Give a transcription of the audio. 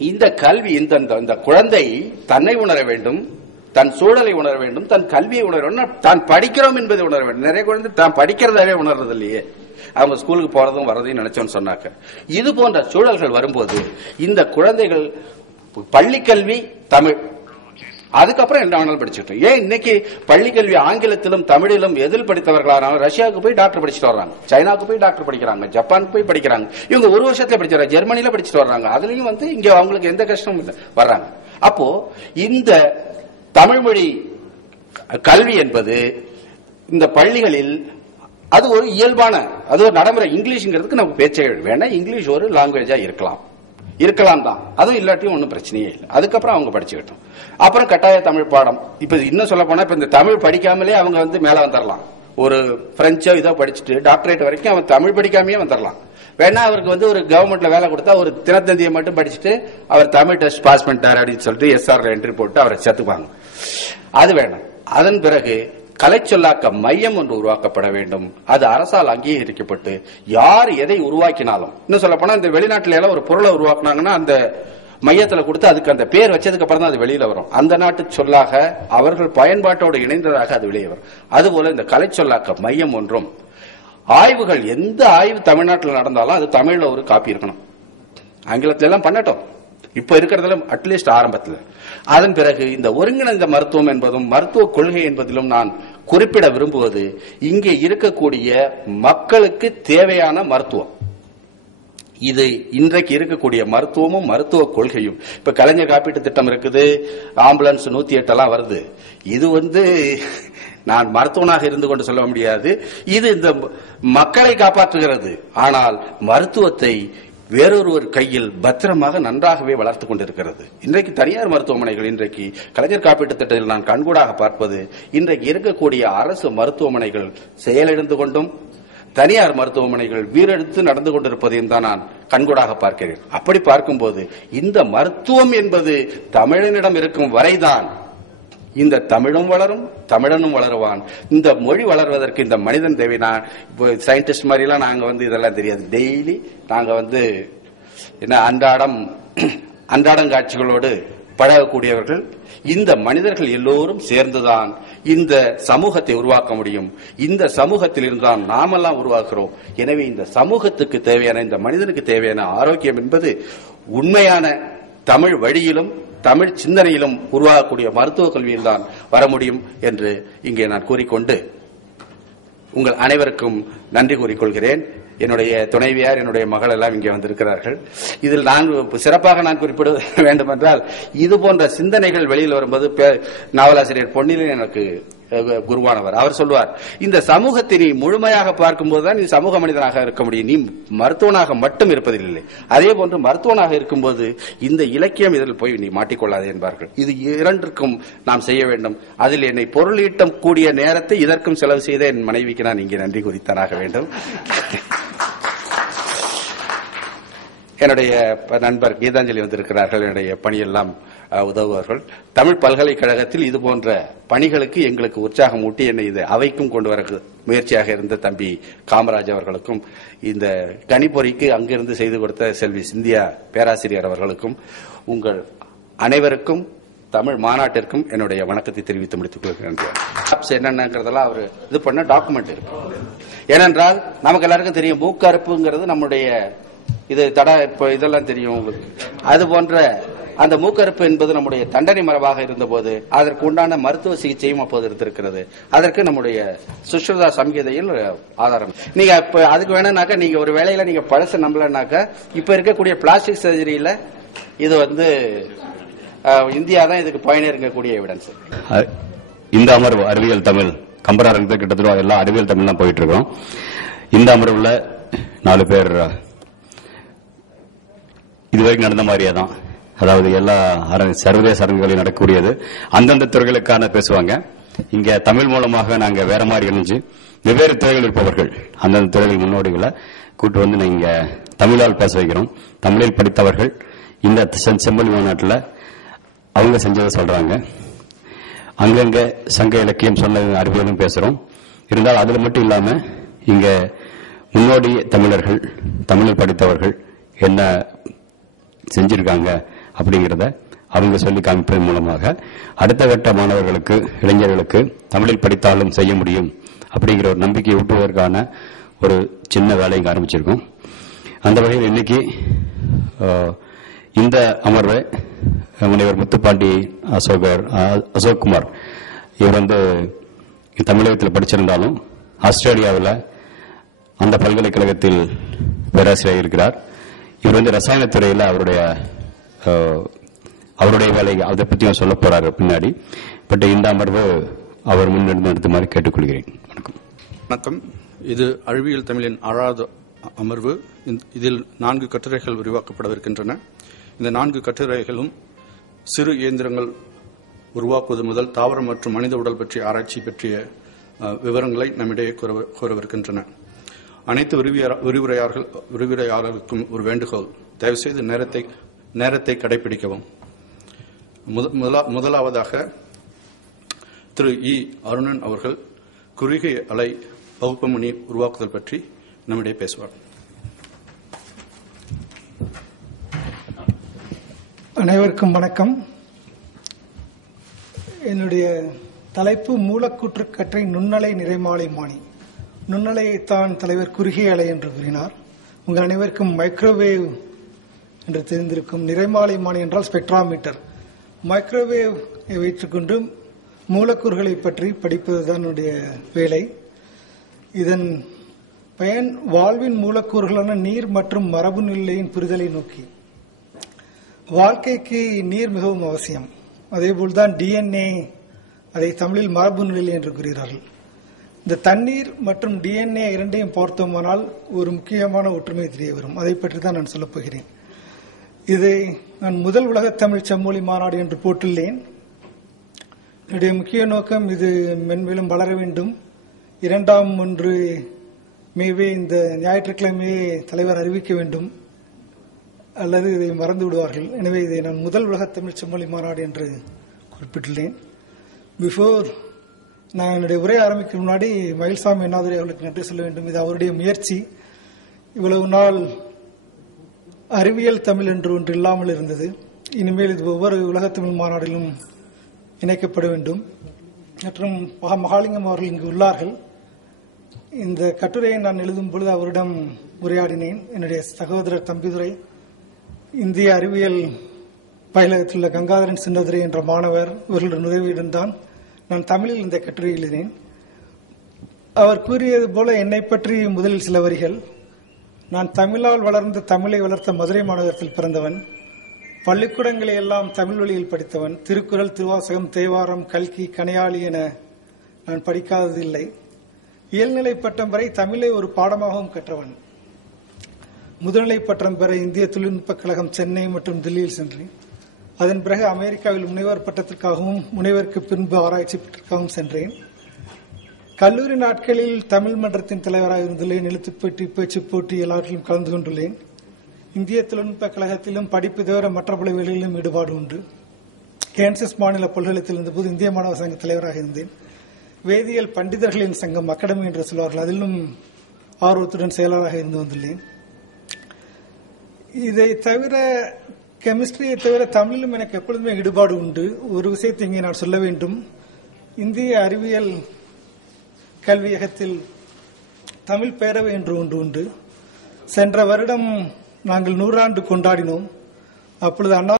இந்த கல்வி இந்த இந்த- குழந்தை தன்னை உணர வேண்டும் தன் சூழலை உணர வேண்டும் தன் கல்வியை உணர வேண்டும். தான் படிக்கிறோம் என்பதை உணர வேண்டும். நிறைய குழந்தை தான் படிக்கிறதாவே உணர்றது இல்லையே அவங்க ஸ்கூலுக்கு போறதும் வரதையும் நினைச்சோன்னு சொன்னாக்க இது போன்ற சூழல்கள் வரும்போது இந்த குழந்தைகள் பள்ளி கல்வி தமிழ் அதுக்கப்புறம் என்ன வேணாலும் படிச்சுட்டோம் ஏன் இன்னைக்கு பள்ளி கல்வி ஆங்கிலத்திலும் தமிழிலும் எதில் படித்தவர்களாக ரஷ்யாவுக்கு போய் டாக்டர் படிச்சுட்டு வர்றாங்க. சைனாவுக்கு போய் டாக்டர் படிக்கிறாங்க. ஜப்பானுக்கு போய் படிக்கிறாங்க. இவங்க ஒரு வருஷத்துல படிச்சு ஜெர்மனில படிச்சுட்டு வர்றாங்க. அதுலயும் வந்து இங்க அவங்களுக்கு எந்த கஷ்டமும் இல்லை. வர்றாங்க. அப்போ இந்த தமிழ்மொழி கல்வி என்பது இந்த பள்ளிகளில் அது ஒரு இயல்பான அது ஒரு நடைமுறை. இங்கிலீஷ்ங்கிறதுக்கு நமக்கு பேச்சே வேணா இங்கிலீஷ் ஒரு லாங்குவேஜா இருக்கலாம். இருக்கலாம் தான் அதுவும் இல்லாட்டியும் ஒன்றும் பிரச்சனையே இல்லை. அதுக்கப்புறம் அவங்க படிச்சுக்கிட்டோம். அப்புறம் கட்டாய தமிழ் பாடம். இப்ப இன்னும் சொல்ல போனா இப்ப இந்த தமிழ் படிக்காமலே அவங்க வந்து மேல வந்துடலாம் ஒரு பிரெஞ்சோ இதோ படிச்சுட்டு டாக்டரேட் வரைக்கும் அவன் தமிழ் படிக்காமையே வந்துடலாம் வேணா அவருக்கு வந்து ஒரு கவர்மெண்ட்ல வேலை கொடுத்தா ஒரு தினத்தந்தியை மட்டும் படிச்சுட்டு அவர் தமிழ் டெஸ்ட் பாஸ் பண்ணிட்டார் அப்படின்னு சொல்லிட்டு எஸ்ஆர்ல என்ட்ரி போட்டு அவரை சேர்த்துப்பாங்க. அது வேணும். அதன் பிறகு கலைச்சொல்லாக்க மையம் ஒன்று உருவாக்கப்பட வேண்டும். அது அரசால் அங்கீகரிக்கப்பட்டு யார் எதை உருவாக்கினாலும். இன்னும் சொல்ல போனா இந்த வெளிநாட்டுல எல்லாம் ஒரு பொருளை உருவாக்குனாங்கன்னா அந்த மையத்துல கொடுத்து அதுக்கு அந்த பேர் வச்சதுக்கு அப்புறம் தான் அது வெளியில வரும். அந்த நாட்டு சொல்லாக அவர்கள் பயன்பாட்டோடு இணைந்ததாக அது வெளியே வரும். அதுபோல இந்த கலை சொல்லாக்க மையம் ஒன்றும் ஆய்வுகள் எந்த ஆய்வு தமிழ்நாட்டில் நடந்தாலும் அது தமிழ்ல ஒரு காப்பி இருக்கணும். ஆங்கிலத்தில எல்லாம் பண்ணட்டும். இப்ப இருக்கிறதுல அட்லீஸ்ட் ஆரம்பத்தில். அதன் பிறகு இந்த ஒருங்கிணைந்த மருத்துவம் என்பதும் மருத்துவ கொள்கை என்பதிலும் நான் குறிப்பிட விரும்புவது இங்கே இருக்கக்கூடிய மக்களுக்கு தேவையான மருத்துவம். இது இன்றைக்கு இருக்கக்கூடிய மருத்துவமும் மருத்துவ கொள்கையும். இப்ப கலைஞர் காப்பீட்டு திட்டம் இருக்குது ஆம்புலன்ஸ் நூத்தி எட்டு எல்லாம் வருது. இது வந்து நான் மருத்துவனாக இருந்து கொண்டு சொல்ல முடியாது. இது இந்த மக்களை காப்பாற்றுகிறது. ஆனால் மருத்துவத்தை வேறொருவர் கையில் பத்திரமாக நன்றாகவே வளர்த்து கொண்டிருக்கிறது. இன்றைக்கு தனியார் மருத்துவமனைகள் இன்றைக்கு கலைஞர் காப்பீட்டு திட்டத்தில் நான் கண்கூடாக பார்ப்பது இன்றைக்கு இருக்கக்கூடிய அரசு மருத்துவமனைகள் செயலிழந்து கொண்டும் தனியார் மருத்துவமனைகள் வீரெடுத்து நடந்து கொண்டிருப்பதையும் தான் நான் கண்கூடாக பார்க்கிறேன். அப்படி பார்க்கும்போது இந்த மருத்துவம் என்பது தமிழனிடம் இருக்கும் வரைதான். இந்த தமிழும் வளரும் தமிழனும் வளருவான். இந்த மொழி வளர்வதற்கு இந்த மனிதன் தேவை நான் இப்போ சயின்டிஸ்ட் மாதிரிலாம் நாங்க வந்து இதெல்லாம் தெரியாது. டெய்லி நாங்க வந்து என்ன அன்றாடம் அன்றாடம் காட்சிகளோடு பழகக்கூடியவர்கள். இந்த மனிதர்கள் எல்லோரும் சேர்ந்துதான் இந்த சமூகத்தை உருவாக்க முடியும். இந்த சமூகத்தில் இருந்துதான் நாமெல்லாம் உருவாக்குறோம். எனவே இந்த சமூகத்துக்கு தேவையான இந்த மனிதனுக்கு தேவையான ஆரோக்கியம் என்பது உண்மையான தமிழ் வழியிலும் தமிழ் சிந்தனையிலும் உருவாகக்கூடிய மருத்துவ கல்வியில் தான் வர முடியும் என்று இங்கே நான் கூறிக்கொண்டு உங்கள் அனைவருக்கும் நன்றி கூறிக்கொள்கிறேன். என்னுடைய துணைவியார் என்னுடைய மகள் எல்லாம் இங்கே வந்திருக்கிறார்கள். இதில் நான் சிறப்பாக நான் குறிப்பிட வேண்டுமென்றால் இது போன்ற சிந்தனைகள் வெளியில் வரும்போது நாவலாசிரியர் பொன்னிலே எனக்கு குருவானவர். அவர் சொல்வார் இந்த சமூகத்தை நீ முழுமையாக பார்க்கும்போது தான் நீ சமூக மனிதனாக இருக்க முடியும். நீ மருத்துவனாக மட்டும் இருப்பதில்லை அதே போன்று மருத்துவனாக இருக்கும்போது இந்த இலக்கியம் இதில் போய் நீ மாட்டிக்கொள்ளாதே என்பார்கள். இது இரண்டிற்கும் நாம் செய்ய வேண்டும். அதில் என்னை பொருளீட்டம் கூடிய நேரத்தை இதற்கும் செலவு செய்த என் மனைவிக்கு நான் இங்கே நன்றி குறித்தனாக வேண்டும். என்னுடைய நண்பர் கீதாஞ்சலி வந்திருக்கிறார்கள். என்னுடைய பணியெல்லாம் உதவுவார்கள். தமிழ் பல்கலைக்கழகத்தில் இது போன்ற பணிகளுக்கு எங்களுக்கு உற்சாகம் ஊட்டி என்னை இது அவைக்கும் கொண்டு வர முயற்சியாக இருந்த தம்பி காமராஜ் அவர்களுக்கும் இந்த கணிப்பொறிக்கு அங்கிருந்து செய்து கொடுத்த செல்வி சிந்தியா பேராசிரியர் அவர்களுக்கும் உங்கள் அனைவருக்கும் தமிழ் மாநாட்டிற்கும் என்னுடைய வணக்கத்தை தெரிவித்து முடித்துக் கொள்கிறேன். Apps என்னென்னங்கிறதெல்லாம் அவர் இது பண்ண டாக்குமெண்ட் இருக்கு. ஏனென்றால் நமக்கு எல்லாருக்கும் தெரியும் மூக்கறுப்புங்கிறது நம்முடைய இது தட இப்போ இதெல்லாம் தெரியும் உங்களுக்கு. அது போன்ற அந்த மூக்கறுப்பு என்பது நம்முடைய தண்டனை மரபாக இருந்தபோது அதற்கு உண்டான மருத்துவ சிகிச்சையும் அப்போது இருந்திருக்கிறது. அதற்கு நம்முடைய சுஷ்ருதா சங்கீதையில் ஆதாரம். நீங்க இப்ப அதுக்கு வேணும்னாக்கா நீங்க ஒரு வேலையில நீங்க பழச நம்பலனாக்கா இப்ப இருக்கக்கூடிய பிளாஸ்டிக் சர்ஜரியில இது வந்து இந்தியா தான் இதுக்கு பயணிருக்கக்கூடிய எவிடன்ஸ் இந்த அமர்வு அறிவியல் தமிழ் கம்பர் கிட்டத்தட்ட எல்லாம் அறிவியல் தமிழ் தான் போயிட்டு இருக்கோம். இந்த அமர்வுல நாலு பேர் இதுவரைக்கும் நடந்த மாதிரியே தான் அதாவது எல்லா அரங்க சர்வதேச அரங்குகளில் நடக்கக்கூடியது. அந்தந்த துறைகளுக்கான பேசுவாங்க. இங்க தமிழ் மூலமாக நாங்க வேற மாதிரி இணைஞ்சு வெவ்வேறு துறைகள் இருப்பவர்கள் அந்தந்த துறைகள் முன்னோடிகளை கூட்டு வந்து நீங்க தமிழால் பேச வைக்கிறோம். தமிழில் படித்தவர்கள் இந்த செ- செம்மொழி மாநாட்டில் அவங்க செஞ்சதை சொல்றாங்க. அங்கங்க சங்க இலக்கியம் சொன்ன அறிவியலும் பேசுறோம். இருந்தால் அதுல மட்டும் இல்லாம இங்க முன்னோடி தமிழர்கள் தமிழில் படித்தவர்கள் என்ன செஞ்சிருக்காங்க அப்படிங்கிறத அவங்க சொல்லி காமிப்பதன் மூலமாக அடுத்த கட்ட மாணவர்களுக்கு இளைஞர்களுக்கு தமிழில் படித்தாலும் செய்ய முடியும் அப்படிங்கிற ஒரு நம்பிக்கை ஊட்டுவதற்கான ஒரு சின்ன வேலையை ஆரம்பிச்சிருக்கோம். அந்த வகையில் இன்னைக்கு இந்த அமர்வை முனைவர் முத்துப்பாண்டி அசோகர் அசோக்குமார் அசோக் குமார் இவர் வந்து தமிழகத்தில் படிச்சிருந்தாலும் ஆஸ்திரேலியாவில் அந்த பல்கலைக்கழகத்தில் பேராசிரியர் இருக்கிறார். இவர் வந்து ரசாயனத் துறையில் அவருடைய அவருடைய வேலை அதை பற்றியும் சொல்ல போறாரு பின்னாடி. பட் இந்த அமர்வு அவர் முன்னெடுத்து நடத்துமாறு கேட்டுக்கொள்கிறேன். வணக்கம். வணக்கம். இது அழிவியல் தமிழின் ஆறாவது அமர்வு. இதில் நான்கு கட்டுரைகள் உருவாக்கப்படவிருக்கின்றன இந்த நான்கு கட்டுரைகளும் சிறு இயந்திரங்கள் உருவாக்குவது முதல் தாவரம் மற்றும் மனித உடல் பற்றிய ஆராய்ச்சி பற்றிய விவரங்களை நம்மிடையே கூறவிருக்கின்றன. அனைத்து விரிவுரையாளர்கள் விரிவுரையாளர்களுக்கும் ஒரு வேண்டுகோள். தயவுசெய்து நேரத்தை நேரத்தை கடைபிடிக்கவும். முதலா- முதலாவதாக திரு இ. அருணன் அவர்கள் குறுகிய அலை வகுப்புமணி உருவாக்குதல் பற்றி நம்மிடையே பேசுவார். அனைவருக்கும் வணக்கம். என்னுடைய தலைப்பு மூலக்கூற்றுக்கற்றை நுண்ணலை நிறைமாலை மானி நுண்ணலையைத்தான் தலைவர் குறுகிய அலை என்று கூறினார். உங்கள் அனைவருக்கும் மைக்ரோவேவ் என்று தெரிந்திருக்கும் நிறைமாலை மாலை என்றால் ஸ்பெக்ட்ராமீட்டர் மைக்ரோவேவ் வைத்துக்கொண்டு மூலக்கூறுகளை பற்றி படிப்பதுதான் என்னுடைய வேலை. இதன் பயன் வாழ்வின் மூலக்கூறுகளான நீர் மற்றும் மரபு நிலையின் புரிதலை நோக்கி. வாழ்க்கைக்கு நீர் மிகவும் அவசியம். அதேபோல்தான் டிஎன்ஏ அதை தமிழில் மரபு நிலை என்று கூறுகிறார்கள். இந்த தண்ணீர் மற்றும் டிஎன்ஏ இரண்டையும் பார்த்தோமானால் ஒரு முக்கியமான ஒற்றுமை தெரிய வரும். அதை பற்றி தான் நான் சொல்லப் போகிறேன். இதை நான் முதல் உலக தமிழ் செம்மொழி மாநாடு என்று போட்டுள்ளேன். என்னுடைய முக்கிய நோக்கம் இது மென்மேலும் வளர வேண்டும். இரண்டாம் ஒன்று மேவே இந்த ஞாயிற்றுக்கிழமையே தலைவர் அறிவிக்க வேண்டும். அல்லது இதை மறந்து விடுவார்கள். எனவே இதை நான் முதல் உலக தமிழ் செம்மொழி மாநாடு என்று குறிப்பிட்டுள்ளேன். பிஃபோர் நான் என்னுடைய உரை ஆரம்பிக்கும் முன்னாடி மயில்சாமி அண்ணாதுரை அவர்களுக்கு நன்றி சொல்ல வேண்டும். இது அவருடைய முயற்சி. இவ்வளவு நாள் அறிவியல் தமிழ் என்று ஒன்று இல்லாமல் இருந்தது. இனிமேல் இது ஒவ்வொரு உலக தமிழ் மாநாட்டிலும் இணைக்கப்பட வேண்டும். மற்றும் மகா மகாலிங்கம் அவர்கள் இங்கு உள்ளார்கள். இந்த கட்டுரையை நான் எழுதும் பொழுது அவரிடம் உரையாடினேன். என்னுடைய சகோதரர் தம்பிதுரை இந்திய அறிவியல் பயிலகத்தில் உள்ள கங்காதரன் சின்னதுரை என்ற மாணவர் இவர்களுடன் உதவியுடன் தான் நான் தமிழில் இந்த கட்டுரை எழுதினேன். அவர் கூறியது போல என்னை பற்றி முதலில் சில வரிகள். நான் தமிழால் வளர்ந்து தமிழை வளர்த்த மதுரை மாநகரத்தில் பிறந்தவன். பள்ளிக்கூடங்களை எல்லாம் தமிழ் வழியில் படித்தவன். திருக்குறள் திருவாசகம் தேவாரம் கல்கி கனையாளி என நான் படிக்காததில்லை. இயல்நிலை பட்டம் வரை தமிழை ஒரு பாடமாகவும் கற்றவன். முதுநிலை பட்டம் பெற இந்திய தொழில்நுட்பக் கழகம் சென்னை மற்றும் தில்லியில் சென்றேன். அதன் பிறகு அமெரிக்காவில் முனைவர் பட்டத்திற்காகவும் முனைவருக்கு பின்பு ஆராய்ச்சி பட்டத்திற்காகவும் சென்றேன். கல்லூரி நாட்களில் தமிழ் மன்றத்தின் தலைவராக இருந்துள்ளேன் எழுத்துப் பேச்சு பேச்சுப் போட்டி எல்லாவற்றிலும் கலந்து கொண்டுள்ளேன். இந்திய தொழில்நுட்ப கழகத்திலும் படிப்பு தவிர மற்ற பல வேலைகளிலும் ஈடுபாடு உண்டு. கேன்சஸ் மாநில பல்கலைத்தில் இருந்தபோது இந்திய மாணவர் சங்க தலைவராக இருந்தேன். வேதியியல் பண்டிதர்களின் சங்கம் அகாடமி என்று சொல்வார்கள் அதிலும் ஆர்வத்துடன் செயலராக இருந்து வந்துள்ளேன். இதை தவிர கெமிஸ்ட்ரியை தவிர தமிழிலும் எனக்கு எப்பொழுதுமே ஈடுபாடு உண்டு. ஒரு விஷயத்தை இங்கே நான் சொல்ல வேண்டும். இந்திய அறிவியல் கல்வியகத்தில் தமிழ் பேரவை என்று ஒன்று உண்டு. சென்ற வருடம் நாங்கள் நூறாண்டு கொண்டாடினோம். அப்பொழுது அண்ணா